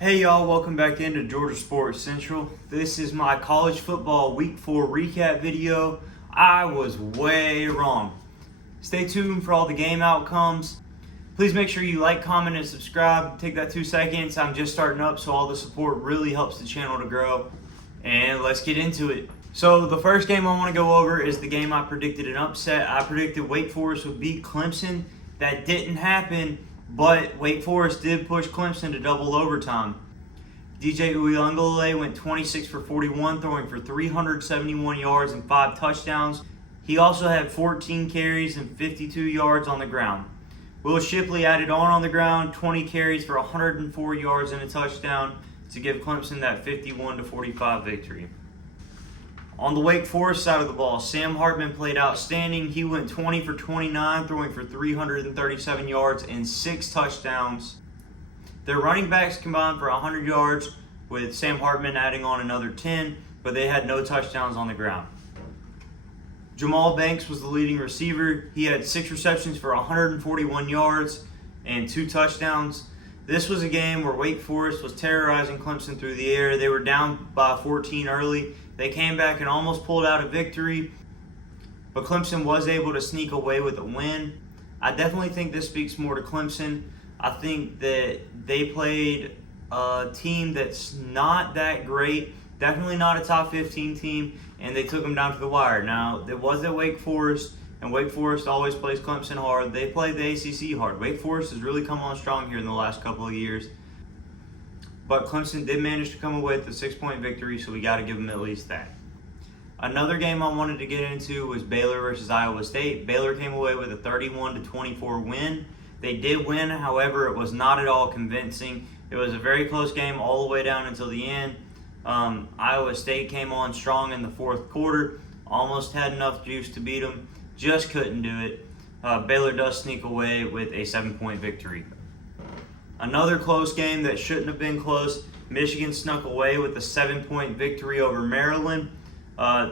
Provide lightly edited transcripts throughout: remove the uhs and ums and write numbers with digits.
Hey y'all, welcome back into Georgia Sports Central. This is my college football week 4 recap video. I was way wrong. Stay tuned for all the game outcomes. Please make sure you like, comment, and subscribe. Take that 2 seconds. I'm just starting up, so all the support really helps the channel to grow. And let's get into it. So the first game I want to go over is the game I predicted an upset. I predicted Wake Forest would beat Clemson. That didn't happen, but Wake Forest did push Clemson to double overtime. DJ Uiagalelei went 26 for 41, throwing for 371 yards and 5 touchdowns. He also had 14 carries and 52 yards on the ground. Will Shipley added on the ground, 20 carries for 104 yards and a touchdown to give Clemson that 51-45 victory. On the Wake Forest side of the ball, Sam Hartman played outstanding. He went 20 for 29, throwing for 337 yards and 6 touchdowns. Their running backs combined for 100 yards, with Sam Hartman adding on another 10, but they had no touchdowns on the ground. Jamal Banks was the leading receiver. He had 6 receptions for 141 yards and 2 touchdowns. This was a game where Wake Forest was terrorizing Clemson through the air. They were down by 14 early. They came back and almost pulled out a victory, but Clemson was able to sneak away with a win. I definitely think this speaks more to Clemson. I think that they played a team that's not that great, definitely not a top 15 team, and they took them down to the wire. Now, it was at Wake Forest, and Wake Forest always plays Clemson hard. They played the ACC hard. Wake Forest has really come on strong here in the last couple of years. But Clemson did manage to come away with a 6-point victory, so we got to give them at least that. Another game I wanted to get into was Baylor versus Iowa State. Baylor came away with a 31-24 win. They did win, however, it was not at all convincing. It was a very close game all the way down until the end. Iowa State came on strong in the fourth quarter, almost had enough juice to beat them, just couldn't do it. Baylor does sneak away with a 7-point victory. Another close game that shouldn't have been close. Michigan snuck away with a 7-point victory over Maryland.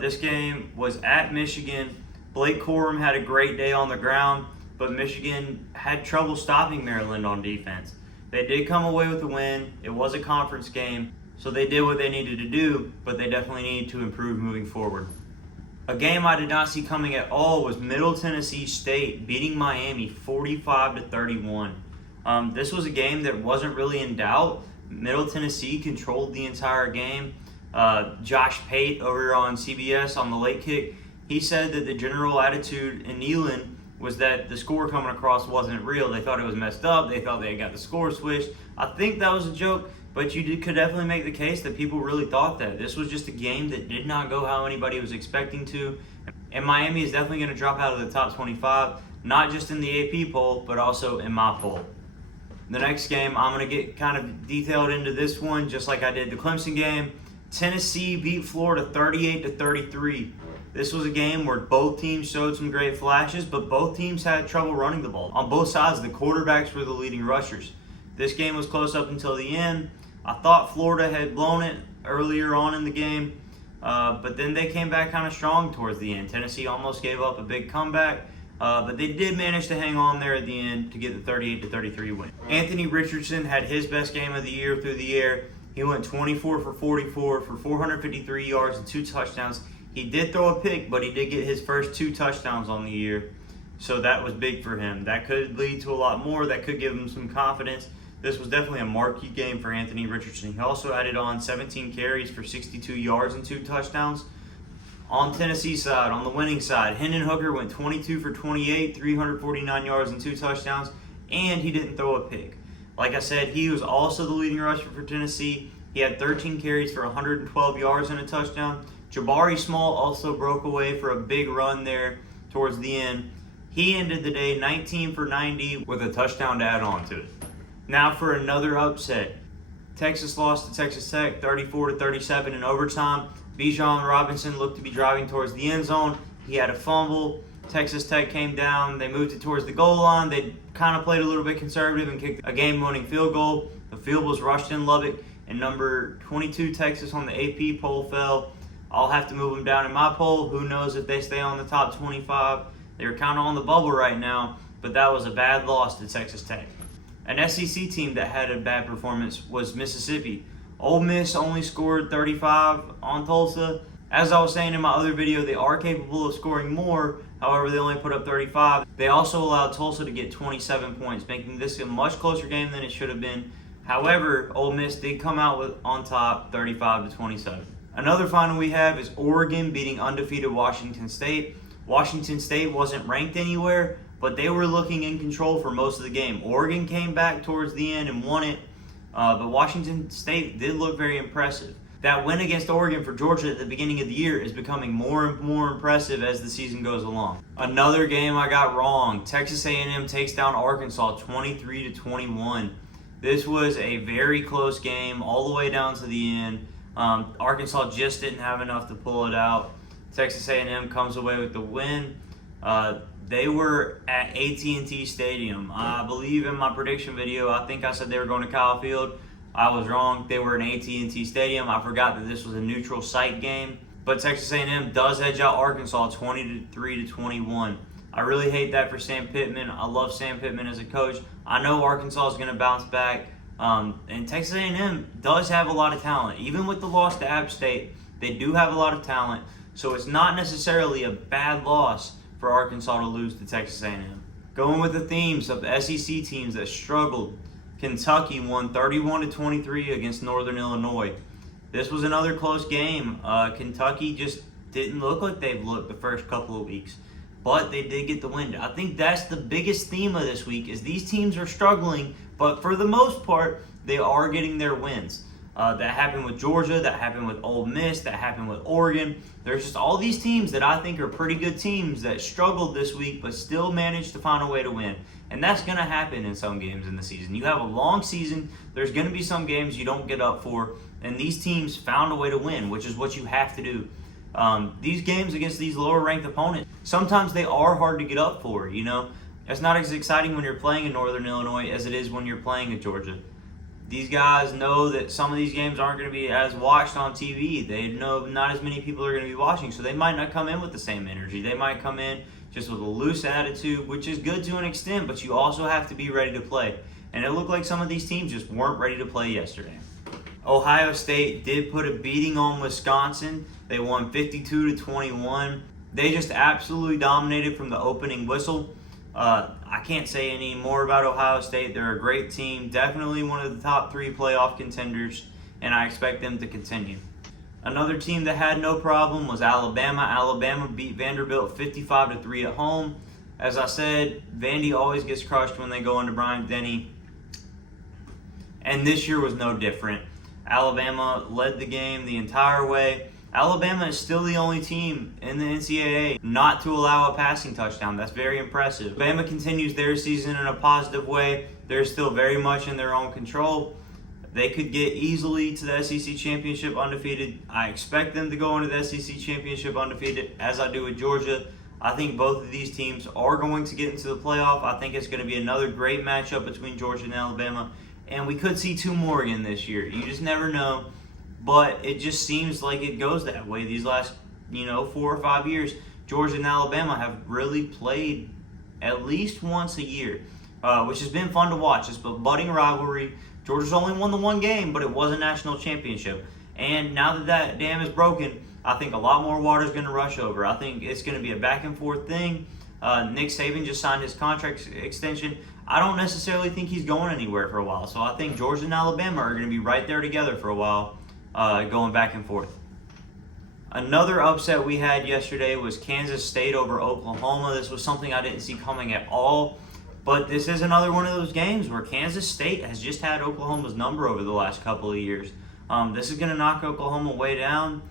This game was at Michigan. Blake Corum had a great day on the ground, but Michigan had trouble stopping Maryland on defense. They did come away with a win. It was a conference game, so they did what they needed to do, but they definitely need to improve moving forward. A game I did not see coming at all was Middle Tennessee State beating Miami 45-31. This was a game that wasn't really in doubt. Middle Tennessee controlled the entire game. Josh Pate over on CBS on the late kick, he said that the general attitude in Neyland was that the score coming across wasn't real. They thought it was messed up. They thought they had got the score switched. I think that was a joke, but could definitely make the case that people really thought that. This was just a game that did not go how anybody was expecting to. And Miami is definitely going to drop out of the top 25, not just in the AP poll, but also in my poll. The next game, I'm going to get kind of detailed into this one, just like I did the Clemson game. Tennessee beat Florida 38-33. This was a game where both teams showed some great flashes, but both teams had trouble running the ball. On both sides, the quarterbacks were the leading rushers. This game was close up until the end. I thought Florida had blown it earlier on in the game, but then they came back kind of strong towards the end. Tennessee almost gave up a big comeback, but they did manage to hang on there at the end to get the 38-33 win. Anthony Richardson had his best game of the year through the air. He went 24 for 44 for 453 yards and 2 touchdowns. He did throw a pick, but he did get his first 2 touchdowns on the year, so that was big for him. That could lead to a lot more. That could give him some confidence. This was definitely a marquee game for Anthony Richardson. He also added on 17 carries for 62 yards and 2 touchdowns. On Tennessee's side, on the winning side, Hendon Hooker went 22 for 28, 349 yards and 2 touchdowns, and he didn't throw a pick. Like I said, he was also the leading rusher for Tennessee. He had 13 carries for 112 yards and a touchdown. Jabari Small also broke away for a big run there towards the end. He ended the day 19 for 90 with a touchdown to add on to it. Now for another upset. Texas lost to Texas Tech 34-37 in overtime. Bijan Robinson looked to be driving towards the end zone. He had a fumble. Texas Tech came down. They moved it towards the goal line. They kind of played a little bit conservative and kicked a game-winning field goal. The field was rushed in Lubbock, and number 22 Texas on the AP poll fell. I'll have to move them down in my poll. Who knows if they stay on the top 25. They're kind of on the bubble right now, but that was a bad loss to Texas Tech. An SEC team that had a bad performance was Mississippi. Ole Miss only scored 35 on Tulsa. As I was saying in my other video, they are capable of scoring more. However, they only put up 35. They also allowed Tulsa to get 27 points, making this a much closer game than it should have been. However, Ole Miss did come out on top, 35-27. Another final we have is Oregon beating undefeated Washington State. Washington State wasn't ranked anywhere, but they were looking in control for most of the game. Oregon came back towards the end and won it, but Washington State did look very impressive. That win against Oregon for Georgia at the beginning of the year is becoming more and more impressive as the season goes along. Another game I got wrong. Texas A&M takes down Arkansas 23-21. This was a very close game all the way down to the end. Arkansas just didn't have enough to pull it out. Texas A&M comes away with the win. They were at AT&T Stadium. I believe in my prediction video, I think I said they were going to Kyle Field. I was wrong. They were in AT&T Stadium. I forgot that this was a neutral site game. But Texas A&M does edge out Arkansas 23-21. I really hate that for Sam Pittman. I love Sam Pittman as a coach. I know Arkansas is going to bounce back. And Texas A&M does have a lot of talent. Even with the loss to App State, they do have a lot of talent. So it's not necessarily a bad loss for Arkansas to lose to Texas A&M. Going with the themes of the SEC teams that struggled, Kentucky won 31-23 against Northern Illinois. This was another close game. Kentucky just didn't look like they've looked the first couple of weeks, but they did get the win. I think that's the biggest theme of this week is these teams are struggling, but for the most part, they are getting their wins. That happened with Georgia, that happened with Ole Miss, that happened with Oregon. There's just all these teams that I think are pretty good teams that struggled this week but still managed to find a way to win. And that's going to happen in some games in the season. You have a long season, there's going to be some games you don't get up for, and these teams found a way to win, which is what you have to do. These games against these lower ranked opponents, sometimes they are hard to get up for, you know. It's not as exciting when you're playing in Northern Illinois as it is when you're playing at Georgia. These guys know that some of these games aren't going to be as watched on TV. They know not as many people are going to be watching, so they might not come in with the same energy. They might come in just with a loose attitude, which is good to an extent, but you also have to be ready to play. And it looked like some of these teams just weren't ready to play yesterday. Ohio State did put a beating on Wisconsin. They won 52-21. They just absolutely dominated from the opening whistle. I can't say any more about Ohio State. They're a great team, definitely one of the top 3 playoff contenders, and I expect them to continue. Another team that had no problem was Alabama. Alabama beat Vanderbilt 55-3 at home. As I said, Vandy always gets crushed when they go into Bryant-Denny, and this year was no different. Alabama led the game the entire way. Alabama is still the only team in the NCAA not to allow a passing touchdown. That's very impressive. Alabama continues their season in a positive way. They're still very much in their own control. They could get easily to the SEC Championship undefeated. I expect them to go into the SEC Championship undefeated, as I do with Georgia. I think both of these teams are going to get into the playoff. I think it's going to be another great matchup between Georgia and Alabama. And we could see 2 more again this year. You just never know. But it just seems like it goes that way. These last, 4 or 5 years, Georgia and Alabama have really played at least once a year, which has been fun to watch. It's a budding rivalry. Georgia's only won the 1 game, but it was a national championship. And now that that dam is broken, I think a lot more water is going to rush over. I think it's going to be a back and forth thing. Nick Saban just signed his contract extension. I don't necessarily think he's going anywhere for a while. So I think Georgia and Alabama are going to be right there together for a while. Going back and forth. Another upset we had yesterday was Kansas State over Oklahoma. This was something I didn't see coming at all. But this is another one of those games where Kansas State has just had Oklahoma's number over the last couple of years. This is going to knock Oklahoma way down.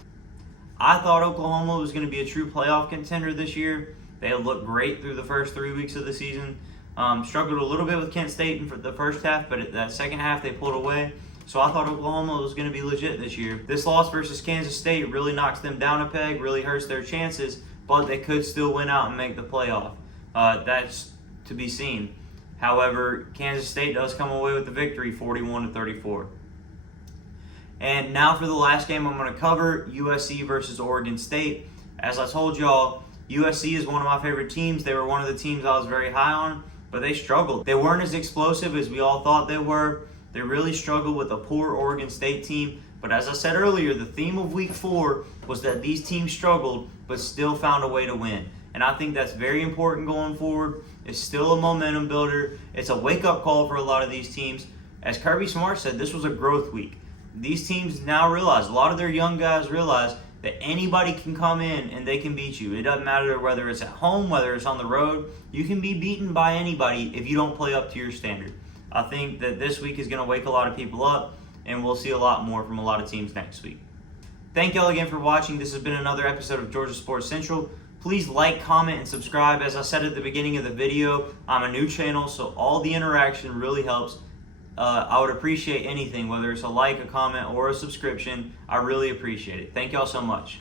I thought Oklahoma was going to be a true playoff contender this year. They had looked great through the first 3 weeks of the season. Struggled a little bit with Kent State in the first half, but at that second half they pulled away. So I thought Oklahoma was going to be legit this year. This loss versus Kansas State really knocks them down a peg, really hurts their chances, but they could still win out and make the playoff. That's to be seen. However, Kansas State does come away with the victory, 41-34. And now for the last game I'm going to cover, USC versus Oregon State. As I told y'all, USC is one of my favorite teams. They were one of the teams I was very high on. but they struggled. They weren't as explosive as we all thought they were. They really struggled with a poor Oregon State team. But as I said earlier, the theme of week 4 was that these teams struggled but still found a way to win. And I think that's very important going forward. It's still a momentum builder. It's a wake-up call for a lot of these teams. As Kirby Smart said, this was a growth week. These teams now realize, a lot of their young guys realize that anybody can come in and they can beat you. It doesn't matter whether it's at home, whether it's on the road. You can be beaten by anybody if you don't play up to your standard. I think that this week is going to wake a lot of people up, and we'll see a lot more from a lot of teams next week. Thank y'all again for watching. This has been another episode of Georgia Sports Central. Please like, comment, and subscribe. As I said at the beginning of the video, I'm a new channel, so all the interaction really helps. I would appreciate anything, whether it's a like, a comment, or a subscription. I really appreciate it. Thank y'all so much.